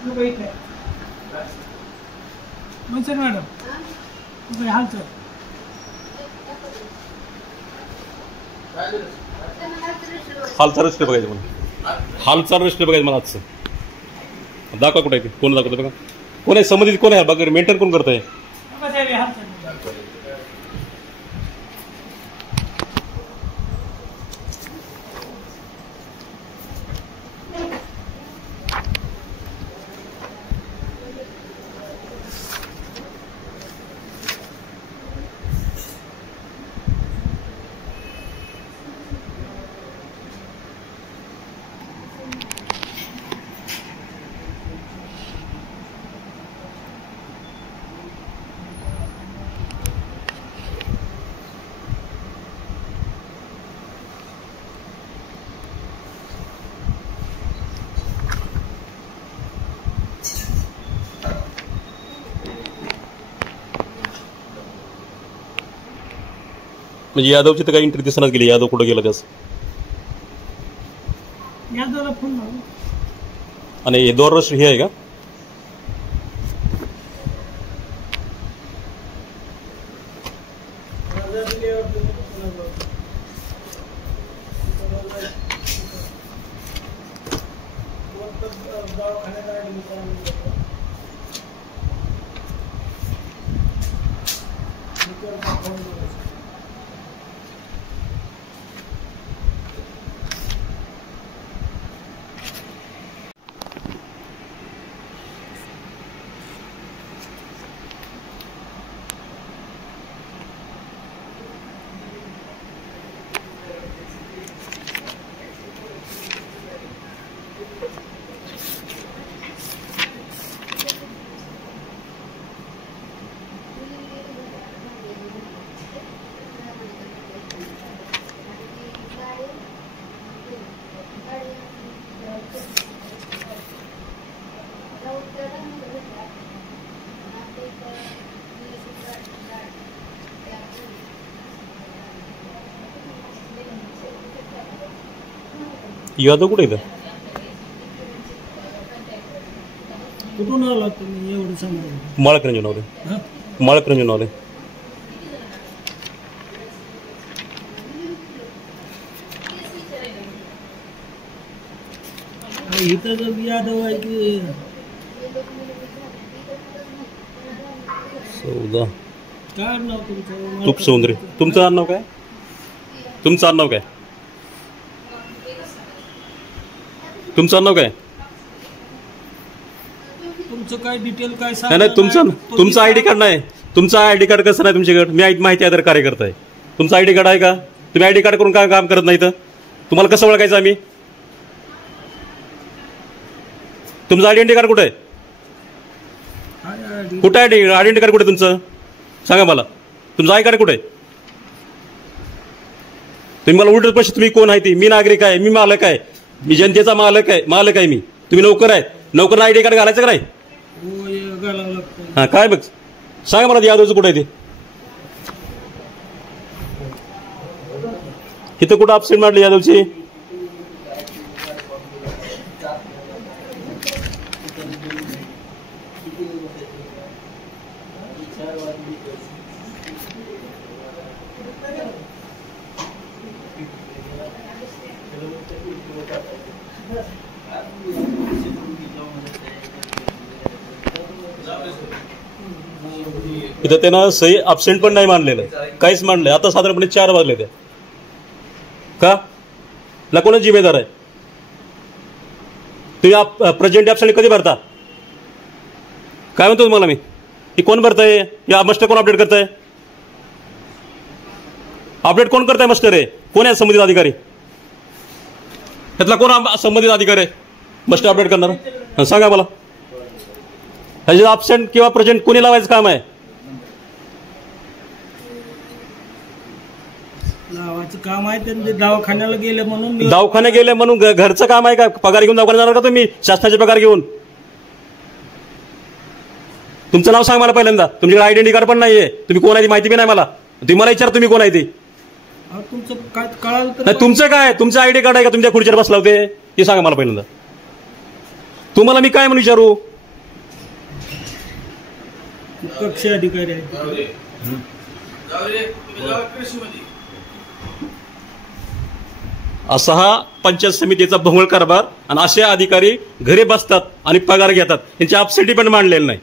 Madam हालचाल हालचाल रस्ते बघायचे मला, हालचाल रस्ते बघायचे मला आजचं दाखवा कुठे आहे ते, कोण दाखवतं बघा, कोण आहे संबंधित, कोण आहे बघा, मेंटेन कोण करत आहे. म्हणजे यादवची तर काही एंट्री दिसणार गेली, यादव कुठं गेला त्यास, यादवला फोन आणि हे दोर हे आहे का? यादव कुठे इथं? कुठून आला तुम्ही एवढं सांगा? माळकरंजन नाव आहे, माळकरंजन नाव आहे. इथं जर यादव आहे की 14 काय नाव तुमचं? तुप सौंदर्य. तुमचं आडनाव काय? तुमचं आडनाव काय? तुमचं आडनाव काय? तुमचं काय डिटेल काय नाही नाही, तुमचं आयडी कार्ड नाही. तुमचं आयडी कार्ड कसं नाही तुमच्याकडे? मी माहिती आधार कार्यकर्ता आहे. तुमचं आयडी कार्ड आहे का? तुम्ही आयडी कार्ड करून काय काम करत नाही तर तुम्हाला कसं ओळखायचं आम्ही? तुमचं आयडेंटिटी कार्ड कुठे आहे? कुठं आहे आयडेंटिटी कार्ड? कुठे तुमचं सांगा मला. तुमचं आय कार्ड कुठे आहे? तुम्ही मला उलट प्रश्न, तुम्ही कोण आहे? ती मी नागरिक आहे, मी मालक आहे, मी जनतेचा मालक आहे मी. तुम्ही नोकर आहे, नोकरला आयडी कार्ड घालायचं का नाही? हा काय बघ सांगा मला, यादवचं कुठे आहे ते? इथं कुठं अपसेंट मारली यादवची? इथं त्यानं सही अबसेंट पण नाही मानलेलं, काहीच मानलंय. आता साधारणपणे 4 वाजले त्या का ला कोणच जिम्मेदार आहे? तुम्ही प्रेझेंट अबसेंट कधी भरता? काय म्हणतो तुम्हाला मी? की कोण भरताय? या मस्टर कोण अपडेट करताय? अपडेट कोण करताय? मस्टर आहे. कोण आहे संबंधित अधिकारी? त्यातला कोण संबंधित अधिकारी आहे मस्टर अपडेट करणार? सांगा मला. ह्याचे अबसेंट किंवा प्रेझेंट कोणी लावायचं काम आहे? लावायचं काम आहे त्यांचे. दवाखान्याला गेले म्हणून, दवाखान्यात गेले म्हणून घरचं काम आहे का? पगार घेऊन दवाखान्यात जाणार का तुम्ही? शासनाचे पगार घेऊन? तुमचं नाव सांग मला पहिल्यांदा. तुमच्याकडे आयडेंटिटी कार्ड पण नाहीये. तुम्ही कोण आहे ती माहिती बी नाही मला. तुम्ही मला विचार तुम्ही कोण आहे ती? तुमचं काय कळालं तर? तुमचं काय? तुमचं आयडी कार्ड आहे का? तुमच्या खुर्चीवर बसला होते ते सांगा मला पहिल्यांदा. तुम्हाला मी काय म्हणून विचारू? कक्ष अधिकारी आहेत. असा हा पंचायत समितीचा भोंगळ कारभार आणि असे अधिकारी घरी बसतात आणि पगार घेतात. यांची अपसेटी पण मांडलेली नाही.